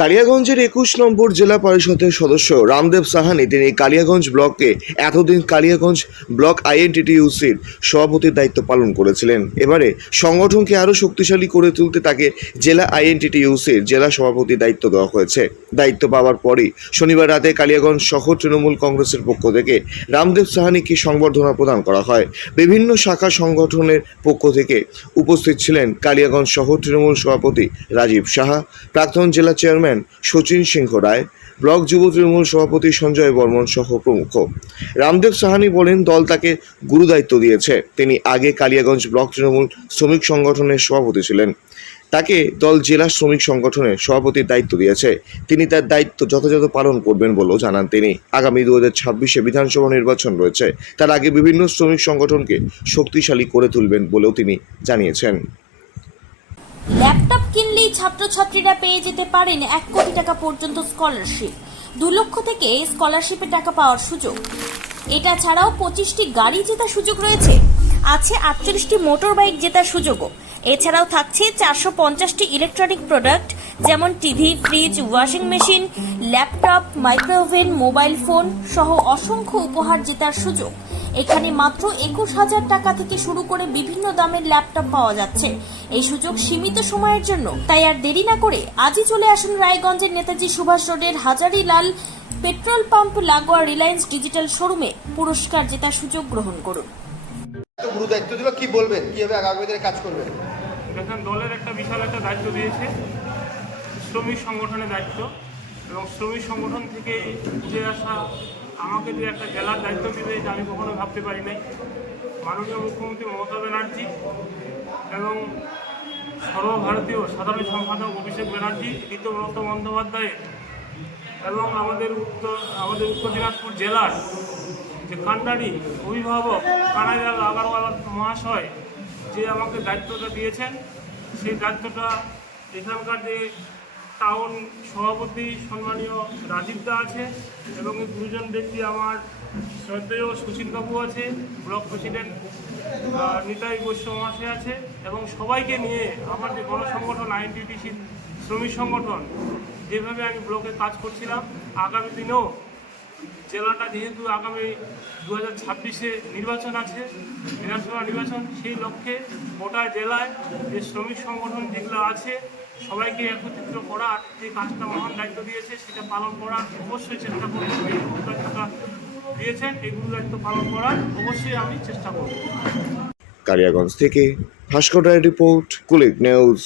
কালিয়াগঞ্জের একুশ নম্বর জেলা পরিষদের সদস্য রামদেব সাহানি, তিনি কালিয়াগঞ্জ ব্লককে এতদিন কালিয়াগঞ্জ ব্লক আইএনটিটিউসির সভাপতির দায়িত্ব পালন করেছিলেন। এবারে সংগঠনকে আরও শক্তিশালী করে তুলতে তাকে জেলা আইএনটিটিউসির জেলা সভাপতির দায়িত্ব দেওয়া হয়েছে। দায়িত্ব পাওয়ার পরই শনিবার রাতে কালিয়াগঞ্জ শহর তৃণমূল কংগ্রেসের পক্ষ থেকে রামদেব সাহানিকে সংবর্ধনা প্রদান করা হয়। বিভিন্ন শাখা সংগঠনের পক্ষ থেকে উপস্থিত ছিলেন কালিয়াগঞ্জ শহর তৃণমূল সভাপতি রাজীব সাহা, প্রাক্তন জেলা চেয়ারম্যান সচিন সিংহ রায়, ব্লক যুব তৃণমূল সভাপতি সঞ্জয় বর্মন সহ প্রমুখ। রামদেব সাহানি বলেন, দল তাকে গুরুদায়িত্ব দিয়েছে। তিনি আগে কালিয়াগঞ্জ ব্লক তৃণমূল শ্রমিক সংগঠনের সভাপতি ছিলেন। তাকে দল জেলা শ্রমিক সংগঠনের সভাপতির দায়িত্ব দিয়েছে। তিনি তার দায়িত্ব যথাযথ পালন করবেন বলেও জানান তিনি। আগামী দু ছাব্বিশে বিধানসভা নির্বাচন রয়েছে। তার আগে বিভিন্ন শ্রমিক সংগঠনকে শক্তিশালী করে তুলবেন বলেও তিনি জানিয়েছেন। কিনলেই ছাত্রছাত্রীরা পেয়ে যেতে পারেন এক কোটি টাকা পর্যন্ত স্কলারশিপ। দু লক্ষ থেকে স্কলারশিপে টাকা পাওয়ার সুযোগ। এটা ছাড়াও পঁচিশটি গাড়ি জেতার সুযোগ রয়েছে। আছে আটচল্লিশটি মোটর বাইক জেতার সুযোগও। এছাড়াও থাকছে চারশো পঞ্চাশটি ইলেকট্রনিক প্রোডাক্ট যেমন TV fridge washing machine laptop micro oven mobile phone সহ অসংখ্য উপহার জেতার সুযোগ। এখানে মাত্র একুশ হাজার টাকা থেকে শুরু করে বিভিন্ন দামের ল্যাপটপ পাওয়া যাচ্ছে। এই সুযোগ সীমিত সময়ের জন্য। তাই আর দেরি না করে আজই চলে আসুন রায়গঞ্জের নেতাজি সুভাষ রোডের হাজারিলাল পেট্রোল পাম্প লাগোয়া রিলায়েন্স ডিজিটাল শোরুমে পুরস্কার জেতার সুযোগ গ্রহণ করুন। গুরু দায়িত্ব দিল কি বলবেন? কীভাবে আগামী দিনে কাজ করবেন? দলের একটা বিশাল একটা দায়িত্ব দিয়েছে। শ্রমিক সংগঠনের দায়িত্ব এবং শ্রমিক সংগঠন থেকে উঠে আসা আমাকে যে একটা জেলার দায়িত্ব দিবে এটা আমি কখনো ভাবতে পারি নাই। মাননীয় মুখ্যমন্ত্রী মমতা ব্যানার্জি এবং সর্বভারতীয় সাধারণ সম্পাদক অভিষেক ব্যানার্জি ঋতুব্রত বন্দ্যোপাধ্যায় এবং আমাদের উত্তর আমাদের উত্তর দিনাজপুর জেলার যে কান্ডারি অভিভাবক কানাইলাল আগারওয়াল মহাশয়, যে আমাকে দায়িত্বটা দিয়েছেন, সেই দায়িত্বটা এখানকার যে টাউন সভাপতি সম্মানীয় রাজীব দা আছে এবং এই দুজন ব্যক্তি আমার শ্রদ্ধেয় সুশীলবাবু আছে, ব্লক প্রেসিডেন্ট নিতাই বৈশ্য মহাশয় আছে এবং সবাইকে নিয়ে আমার যে গণসংগঠন আইএনটিটিসি শ্রমিক সংগঠন, যেভাবে আমি ব্লকে কাজ করছিলাম, আগামী দিনেও জেলাটা যেহেতু আগামী দু হাজার ছাব্বিশে নির্বাচন আছে, বিধানসভা নির্বাচন, সেই লক্ষ্যে গোটা জেলায় যে শ্রমিক সংগঠন যেগুলো আছে, সবাইকে একত্রিত করার যে কাজটা মহান দায়িত্ব দিয়েছে, সেটা পালন করার অবশ্যই চেষ্টা করব। এই দায়িত্বটা দিয়েছেন, এই দায়িত্ব পালন করার অবশ্যই আমি চেষ্টা করব। কালিয়াগঞ্জ থেকে ভাস্কর রায় রিপোর্ট কুলিক নিউজ।